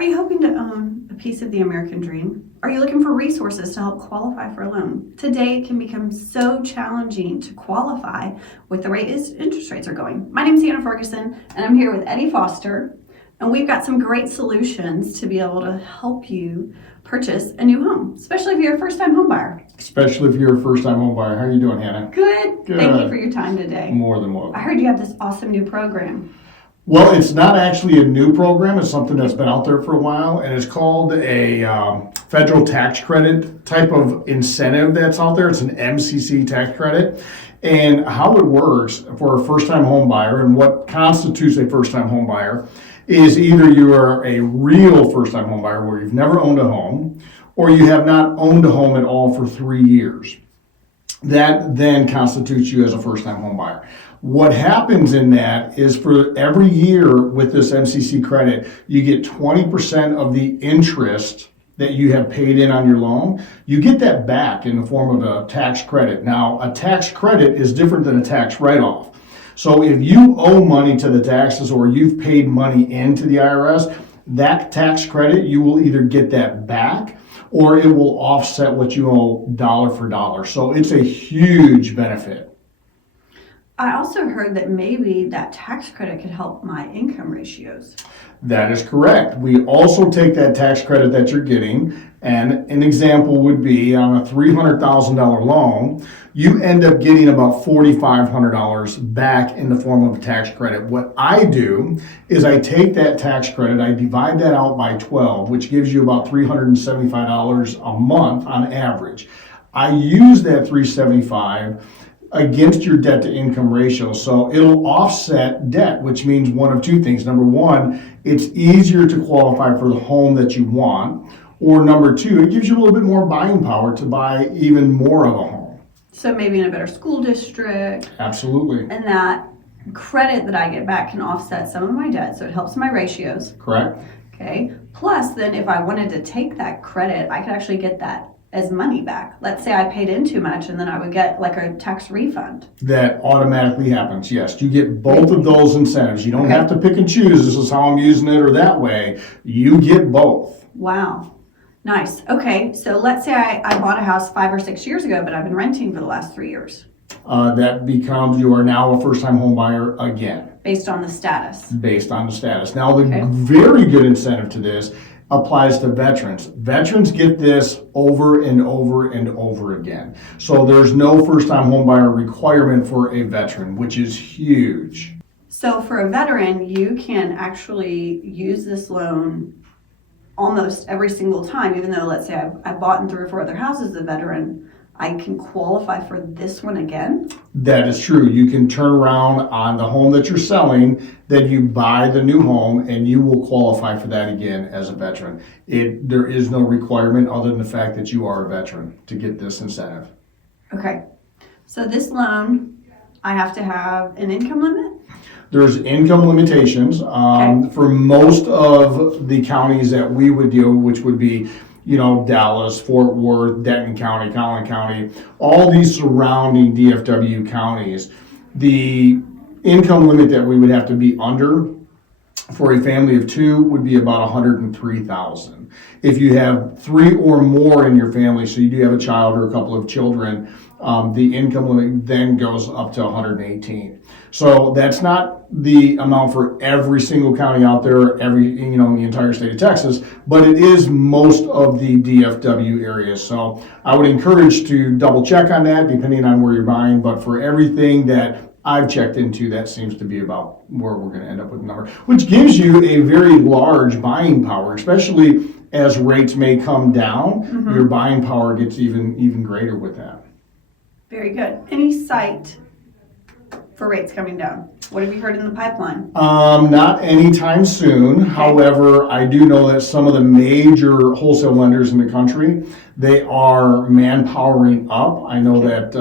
Are you hoping to own a piece of the American dream? Are you looking for resources to help qualify for a loan? Today, it can become so challenging to qualify with the rate interest rates are going. My name is Ferguson, and I'm here with Eddy Foster, and we've got some great solutions to be able to help you purchase a new home, especially if you're a first-time home buyer. Especially if you're a first-time home buyer. How are you doing, Hannah? Good. Thank you for your time today. More than welcome. I heard you have this awesome new program. Well, it's not actually a new program. It's something that's been out there for a while, and it's called a federal tax credit type of incentive that's out there. It's an MCC tax credit. And how it works for a first-time home buyer and what constitutes a first-time home buyer is either you are a real first-time home buyer where you've never owned a home, or you have not owned a home at all for 3 years. That then constitutes you as a first-time home buyer. What happens in that is for every year with this MCC credit, you get 20% of the interest that you have paid in on your loan. You get that back in the form of a tax credit. Now, a tax credit is different than a tax write-off. So if you owe money to the taxes or you've paid money into the IRS, that tax credit, you will either get that back or it will offset what you owe dollar for dollar. So it's a huge benefit. I also heard that maybe that tax credit could help my income ratios. That is correct. We also take that tax credit that you're getting, and an example would be on a $300,000 loan, you end up getting about $4,500 back in the form of a tax credit. What I do is I take that tax credit, I divide that out by 12, which gives you about $375 a month on average. I use that $375 against your debt to income ratio. So it'll offset debt, which means one of two things. Number one, it's easier to qualify for the home that you want. Or number two, it gives you a little bit more buying power to buy even more of a home. So maybe in a better school district. Absolutely. And that credit that I get back can offset some of my debt, so it helps my ratios. Correct. Okay. Plus, then if I wanted to take that credit, I could actually get that as money back. Let's say I paid in too much and then I would get like a tax refund. That automatically happens, yes. You get both of those incentives. You don't have to pick and choose, this is how I'm using it or that way. You get both. Wow. Nice. Okay, so let's say I bought a house 5 or 6 years ago, but I've been renting for the last 3 years. That becomes, you are now a first-time home buyer again. Based on the status. Based on the status. Now, the very good incentive to this applies to veterans. Veterans get this over and over and over again. So there's no first-time homebuyer requirement for a veteran, which is huge. So for a veteran, you can actually use this loan almost every single time, even though let's say I bought in 3 or 4 other houses as a veteran, I can qualify for this one again? That is true. You can turn around on the home that you're selling, then you buy the new home, and you will qualify for that again as a veteran. There is no requirement other than the fact that you are a veteran to get this incentive. Okay. So this loan, I have to have an income limit? There's income limitations for most of the counties that we would deal, which would be Dallas, Fort Worth, Denton County, Collin County, all these surrounding DFW counties. The income limit that we would have to be under for a family of 2 would be about $103,000. If you have 3 or more in your family, so you do have a child or a couple of children, the income limit then goes up to $118,000. So that's not the amount for every single county out there, in the entire state of Texas, but it is most of the DFW areas. So I would encourage to double check on that depending on where you're buying, but for everything that I've checked into, that seems to be about where we're going to end up with the number, which gives you a very large buying power, especially as rates may come down. Mm-hmm. Your buying power gets even greater with that. Very good. Any sight for rates coming down? What have you heard in the pipeline? Not anytime soon. Okay. However, I do know that some of the major wholesale lenders in the country, they are manpowering up. I know that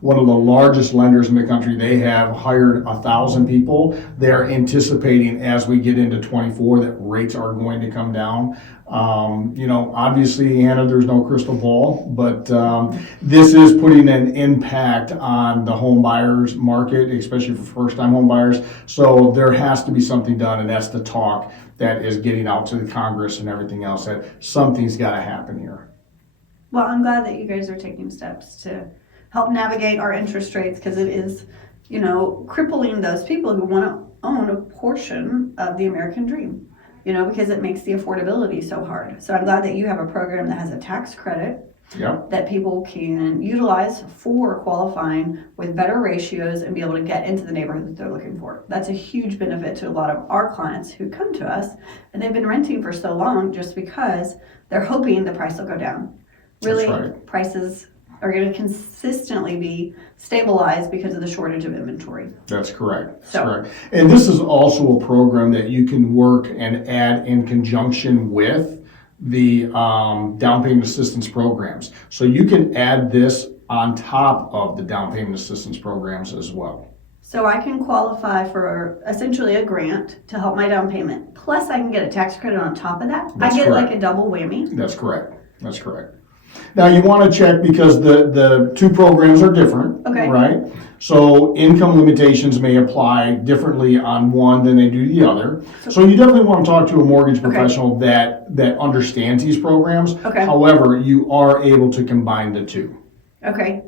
one of the largest lenders in the country, they have hired 1,000 people. They're anticipating as we get into 24 that rates are going to come down. Obviously, Hannah, there's no crystal ball, but this is putting an impact on the home buyers market, especially for first-time home buyers. So there has to be something done, and that's the talk that is getting out to the Congress and everything else, that something's got to happen here. Well, I'm glad that you guys are taking steps to help navigate our interest rates, because it is, crippling those people who want to own a portion of the American dream, because it makes the affordability so hard. So I'm glad that you have a program that has a tax credit that people can utilize for qualifying with better ratios and be able to get into the neighborhood that they're looking for. That's a huge benefit to a lot of our clients who come to us, and they've been renting for so long just because they're hoping the price will go down. Really, prices are going to consistently be stabilized because of the shortage of inventory. That's correct. And this is also a program that you can work and add in conjunction with the down payment assistance programs. So you can add this on top of the down payment assistance programs as well. So I can qualify for essentially a grant to help my down payment, plus I can get a tax credit on top of that. That's I get correct. like a double whammy. That's correct. Now you want to check, because the two programs are different, right? So income limitations may apply differently on one than they do the other. So you definitely want to talk to a mortgage professional that understands these programs. However, you are able to combine the two. Okay.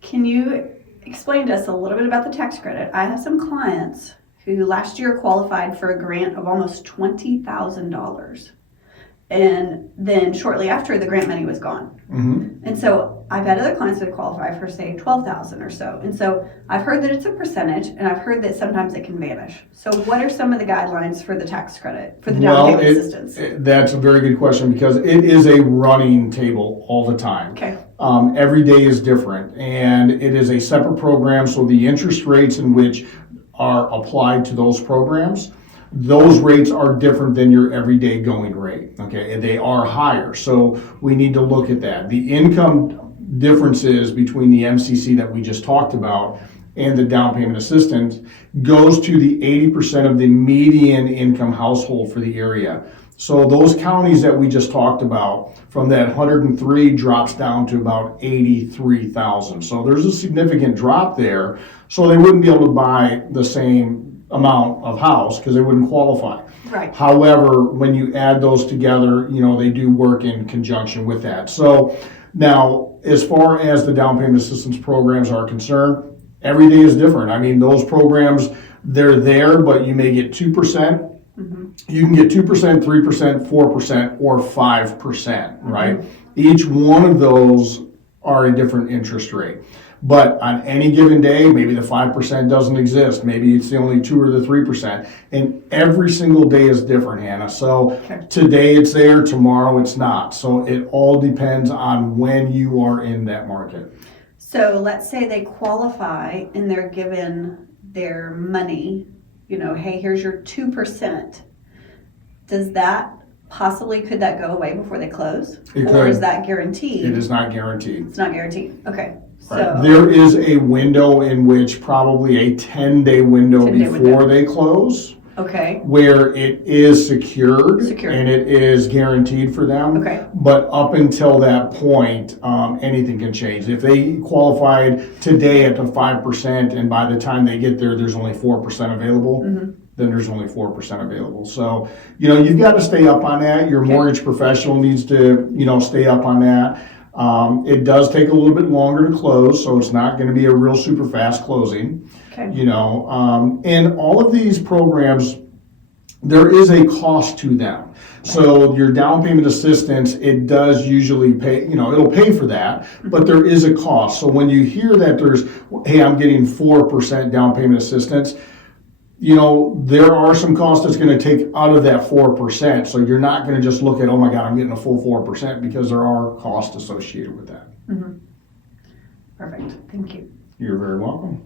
Can you explain to us a little bit about the tax credit? I have some clients who last year qualified for a grant of almost $20,000. And then shortly after, the grant money was gone. And so I've had other clients that qualify for, say, $12,000 or so. And so I've heard that it's a percentage, and I've heard that sometimes it can vanish. So what are some of the guidelines for the tax credit, for the down payment assistance? That's a very good question, because it is a running table all the time. Every day is different, and it is a separate program, so the interest rates in which are applied to those programs, those rates are different than your everyday going rate, and they are higher. So we need to look at that. The income differences between the MCC that we just talked about and the down payment assistance goes to the 80% of the median income household for the area. So those counties that we just talked about, from that 103 drops down to about 83,000. So there's a significant drop there. So they wouldn't be able to buy the same amount of house because they wouldn't qualify. However, when you add those together, they do work in conjunction with that. So now, as far as the down payment assistance programs are concerned, every day is different. I mean, those programs, they're there, but you may get 2%. You can get 2%, 3%, 4%, or 5%, right? Each one of those are a different interest rate. But on any given day, maybe the 5% doesn't exist. Maybe it's the only 2 or the 3%. And every single day is different, Hannah. So today it's there, tomorrow it's not. So it all depends on when you are in that market. So let's say they qualify and they're given their money, hey, here's your 2%. Does that could that go away before they close? Or is that guaranteed? It is not guaranteed. It's not guaranteed. Okay. So there is a window in which, probably a 10-day window before they close, where it is secured and it is guaranteed for them. But up until that point, anything can change. If they qualified today at the 5%, and by the time they get there, there's only 4% available, then there's only 4% available. So, you've got to stay up on that. Your mortgage professional needs to, stay up on that. It does take a little bit longer to close, so it's not going to be a real super fast closing. And all of these programs, there is a cost to them. So your down payment assistance, it does usually pay, it'll pay for that, but there is a cost. So when you hear that there's, hey, I'm getting 4% down payment assistance, there are some costs that's going to take out of that 4%. So you're not going to just look at, oh my God, I'm getting a full 4%, because there are costs associated with that. Perfect. Thank you. You're very welcome.